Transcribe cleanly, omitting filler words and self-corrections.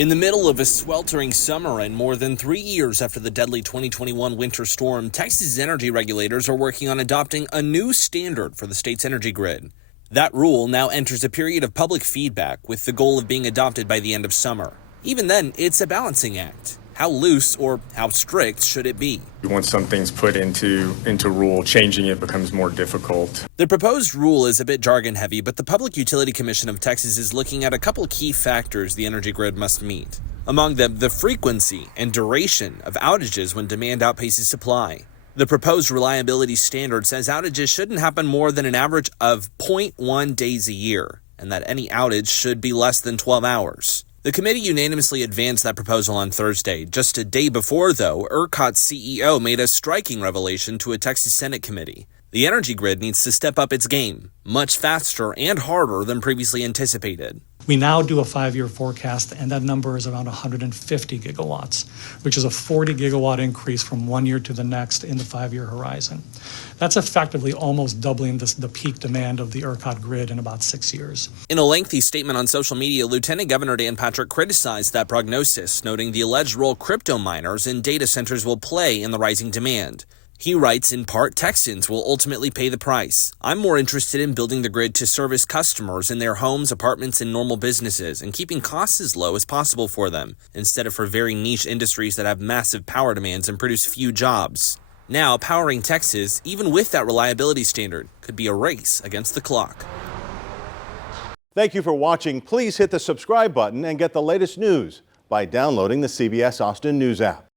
In the middle of a sweltering summer and more than 3 years after the deadly 2021 winter storm, Texas energy regulators are working on adopting a new standard for the state's energy grid. That rule now enters a period of public feedback with the goal of being adopted by the end of summer. Even then, it's a balancing act. How loose or how strict should it be? Once something's put into rule, changing it becomes more difficult. The proposed rule is a bit jargon heavy, but the Public Utility Commission of Texas is looking at a couple key factors the energy grid must meet. Among them, the frequency and duration of outages when demand outpaces supply. The proposed reliability standard says outages shouldn't happen more than an average of 0.1 days a year, and that any outage should be less than 12 hours. The committee unanimously advanced that proposal on Thursday. Just a day before, though, ERCOT CEO made a striking revelation to a Texas Senate committee. The energy grid needs to step up its game, much faster and harder than previously anticipated. We now do a 5-year forecast, and that number is around 150 gigawatts, which is a 40 gigawatt increase from one year to the next in the 5-year horizon. That's effectively almost doubling the peak demand of the ERCOT grid in about 6 years. In a lengthy statement on social media, Lieutenant Governor Dan Patrick criticized that prognosis, noting the alleged role crypto miners and data centers will play in the rising demand. He writes, in part, Texans will ultimately pay the price. I'm more interested in building the grid to service customers in their homes, apartments, and normal businesses, and keeping costs as low as possible for them, instead of for very niche industries that have massive power demands and produce few jobs. Now, powering Texas, even with that reliability standard, could be a race against the clock. Thank you for watching. Please hit the subscribe button and get the latest news by downloading the CBS Austin News app.